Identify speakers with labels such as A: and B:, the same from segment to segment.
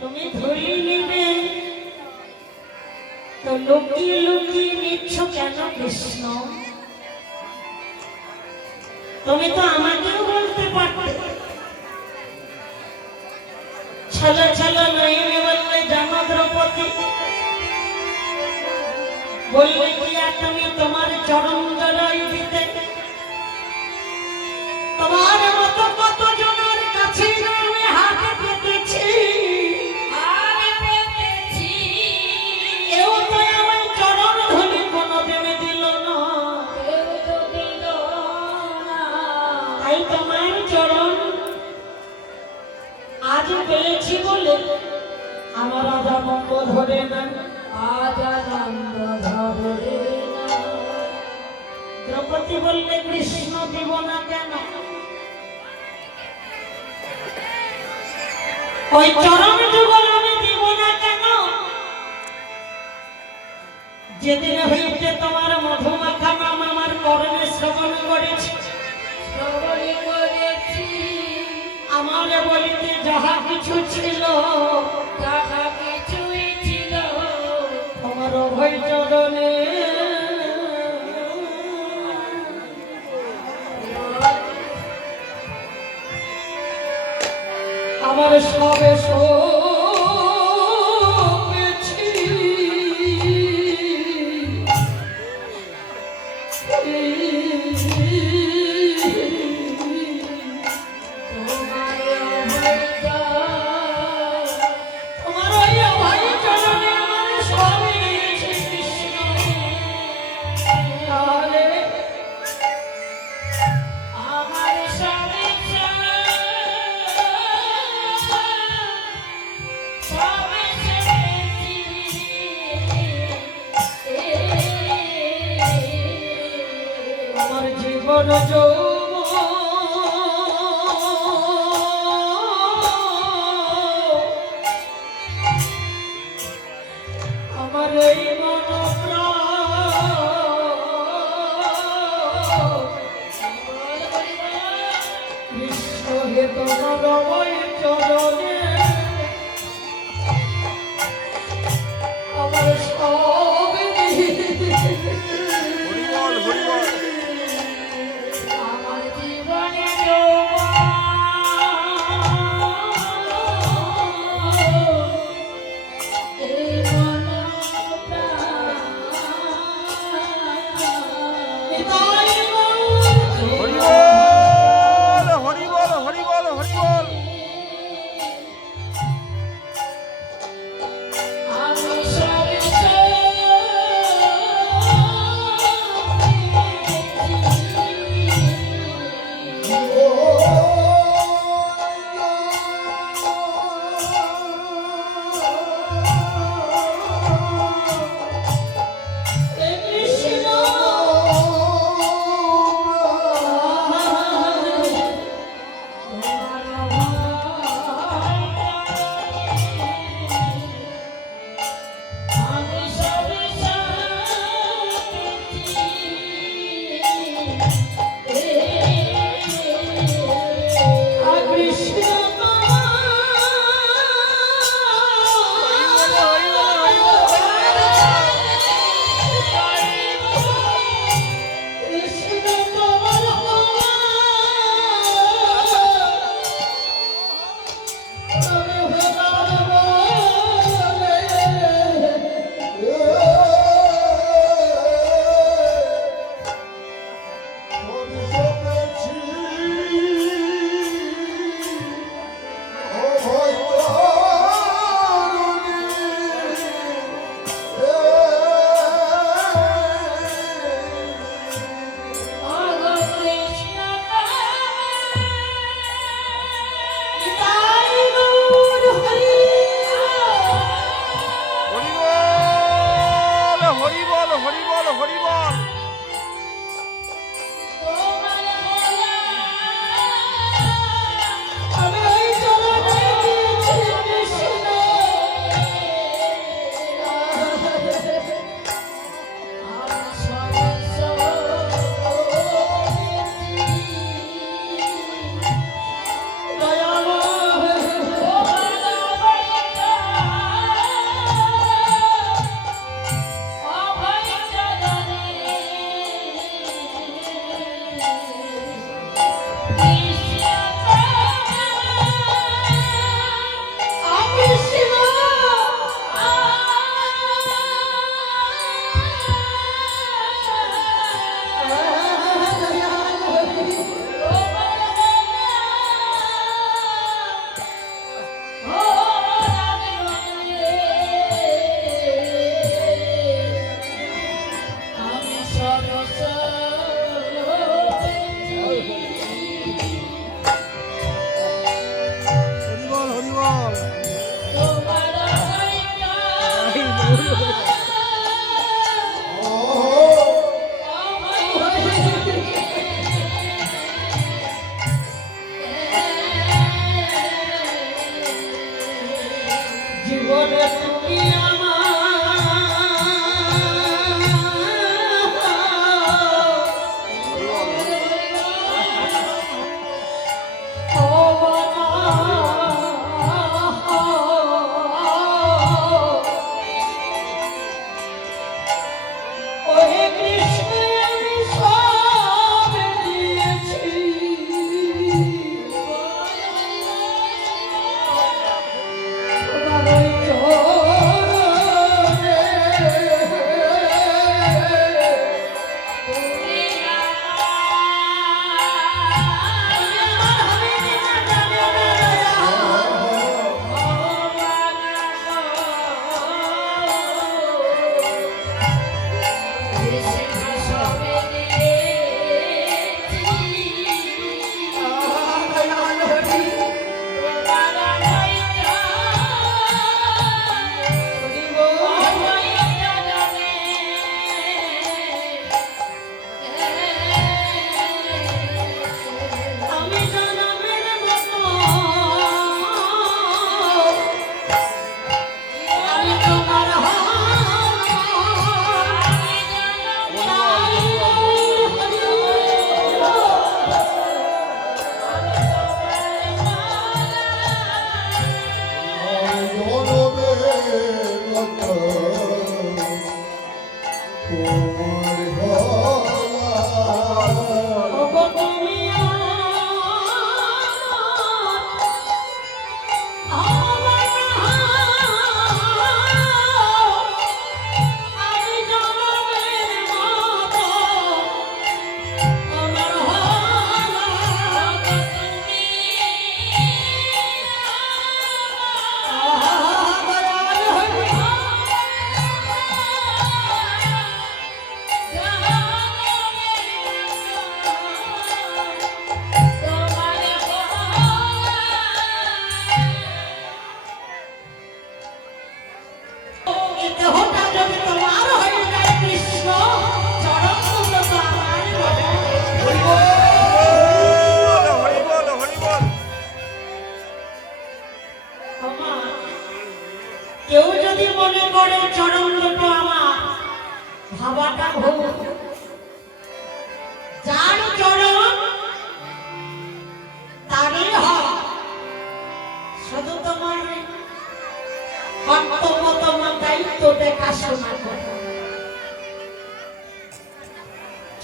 A: তুমি তো লুকিয়ে লুকিয়ে নিচ্ছ কেন কৃষ্ণ? তুমি তো আমাকেও বলতে পারতে। ছলো ছলো নয়নে বললে, জান দ্রৌপদী, বললে কি আর তুমি তোমার চরম জলাই দিতে আজ পেয়েছি বলে আমার আদামঙ্গ ধরে না দ্রৌপদী বললে কৃষ্ণ দিব না কেন? ওই চরণ যুগল আমি দিব না কেন? যেদিন হইতে তোমার মধুমাখা নাম আমার কর্মে আমার বলিতে যাহা কিছু ছিল তাহা কিছুই ছিল। আমার ভয় চরণে। আমার সবে সব জীবন চৌ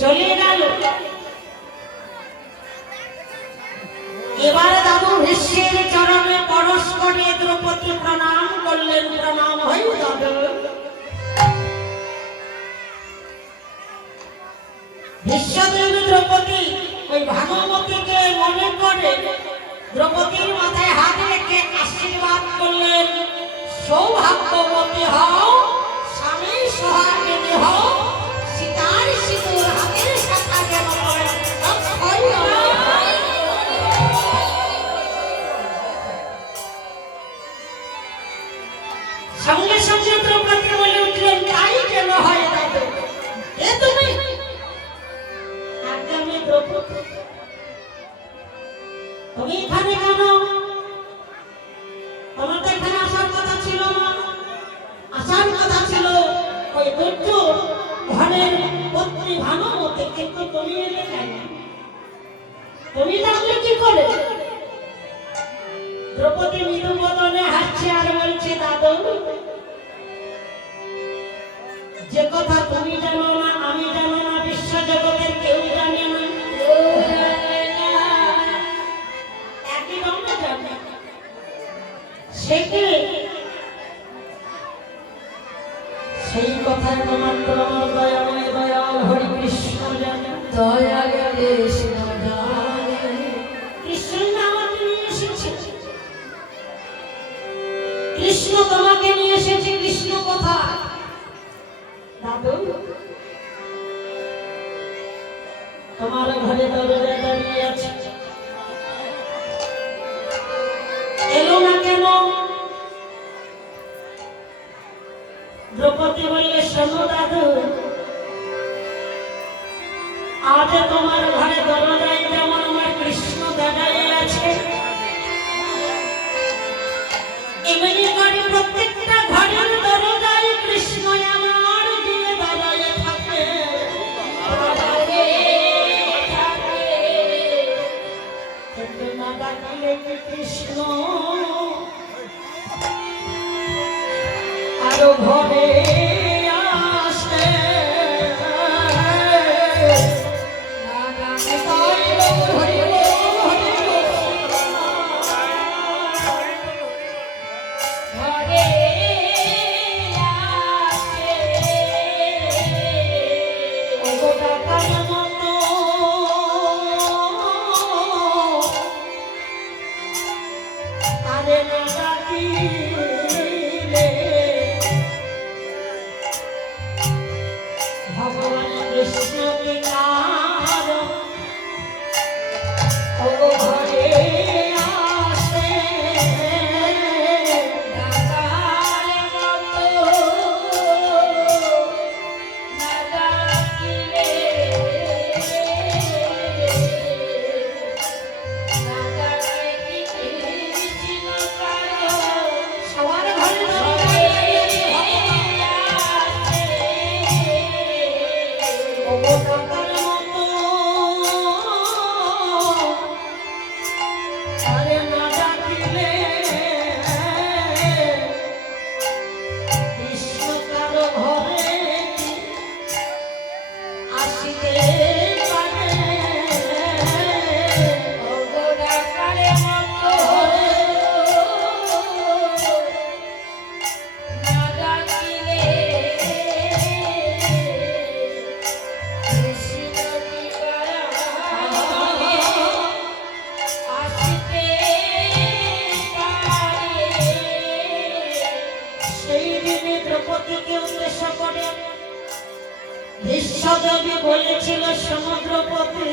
A: চলে গেল। এবার দাদু ভীষ্মের চরণে পরস্পর করে দ্রৌপদী প্রণাম করলেন, প্রণাম হয়ে দাদু ভীষ্মদেবী দ্রৌপদী ওই ভানুমতিকে মনে করে দ্রৌপদীর মাথায় হাত রেখে আশীর্বাদ করলেন, সৌভাগ্যবতী হও, স্বামী সোহাগিনী হও বলে? দ্রৌপদী নিরুপদনে হাসছে আর বলছে দাদন যে কথা তুমি জানো না, আমি জানো না বিশ্ব জগতের কেউ জানে না। সেই কথায় তোমার প্রমোদয় দয়াল হরি কৃষ্ণ জানে।
B: দয়াল
A: বিশ্বদেবী বলেছিল সমুদ্রপতি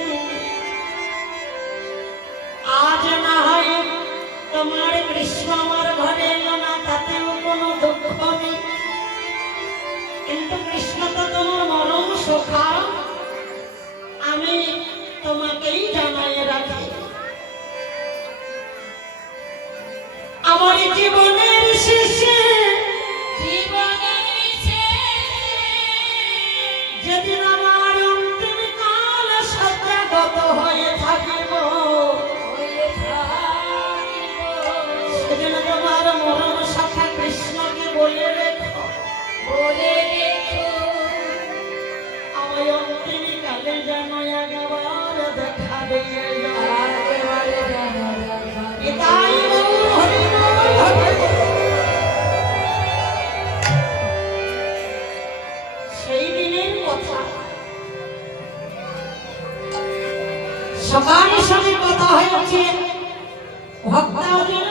A: বলে রেখো
B: বলে রেখো
A: আমার অন্তিম কালে যেন একবার দেখা দিয়ে যায়।
B: একেবারে জানা রাখা
A: নিতাই গৌর হরি বল, হরি বল। সেই দিনের কথা সকালে সঙ্গে কথা হয়েছে ভক্তাদের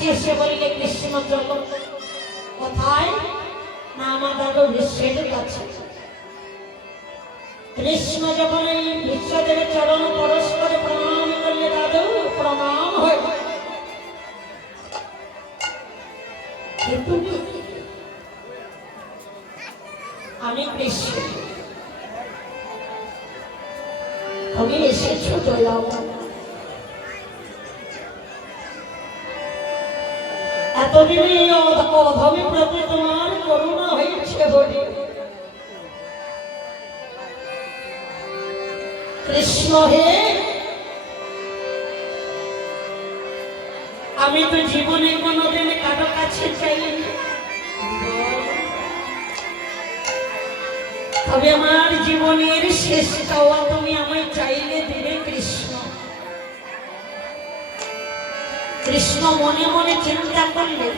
A: কাছে এসে বললে কৃষ্ণ চলো কোথায়? না আমার দাদু বিশ্বের কাছে। কৃষ্ণ যখন এই বিশ্বদেবের চরণ পরস্পরে প্রণাম করলে, দাদু, প্রণাম হয়ে কিন্তু আমি কৃষ্ণ। তুমি এসেছ দয়াল আমি তো জীবনে কোনোদিন কারও কাছে চাইনি তবে আমার জীবনের শেষ চাওয়া তুমি আমায় চাইলে কৃষ্ণ মনে মনে চিন্তা করলে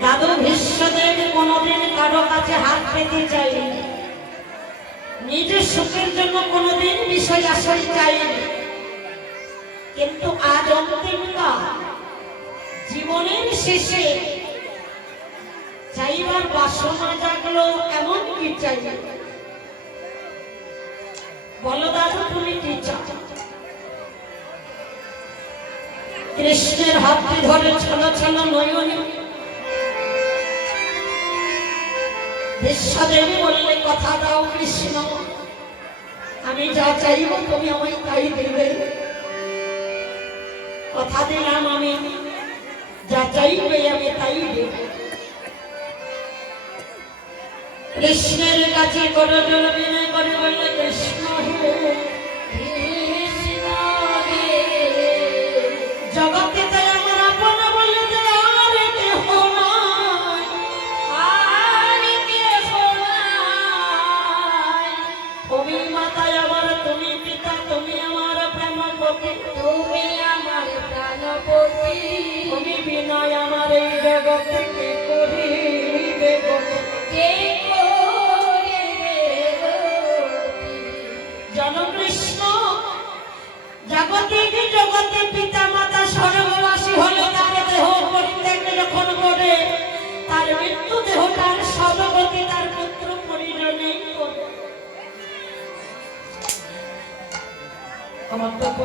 A: দাদু ভীষ্মদেব কোনোদিন কারও কাছে হাত পেতে চাইনি। নিজের সুখের জন্য কোনোদিন বিষয় আশাই চাইনি। কিন্তু আজ অন্তিম জীবনের শেষে চাইবার বাসনা জাগলো এমন কি চাই বলো দাদু তুমি কি চাও? কৃষ্ণের হাতটি ধরে ছল ছল নয়নে। বিশ্বদেবী বললে, কথা দাও কৃষ্ণ, আমি যা চাইব তুমি আমায় তাই দেবে। কথা দিলাম আমি, যা চাইবে আমি তাই দেব। কৃষ্ণের কাছে করজোর বিনয় করে বললে, কৃষ্ণ হে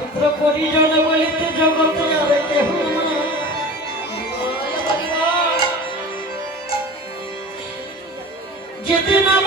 A: পুত্র পরিজন বলিতে জগতে আর কেহ না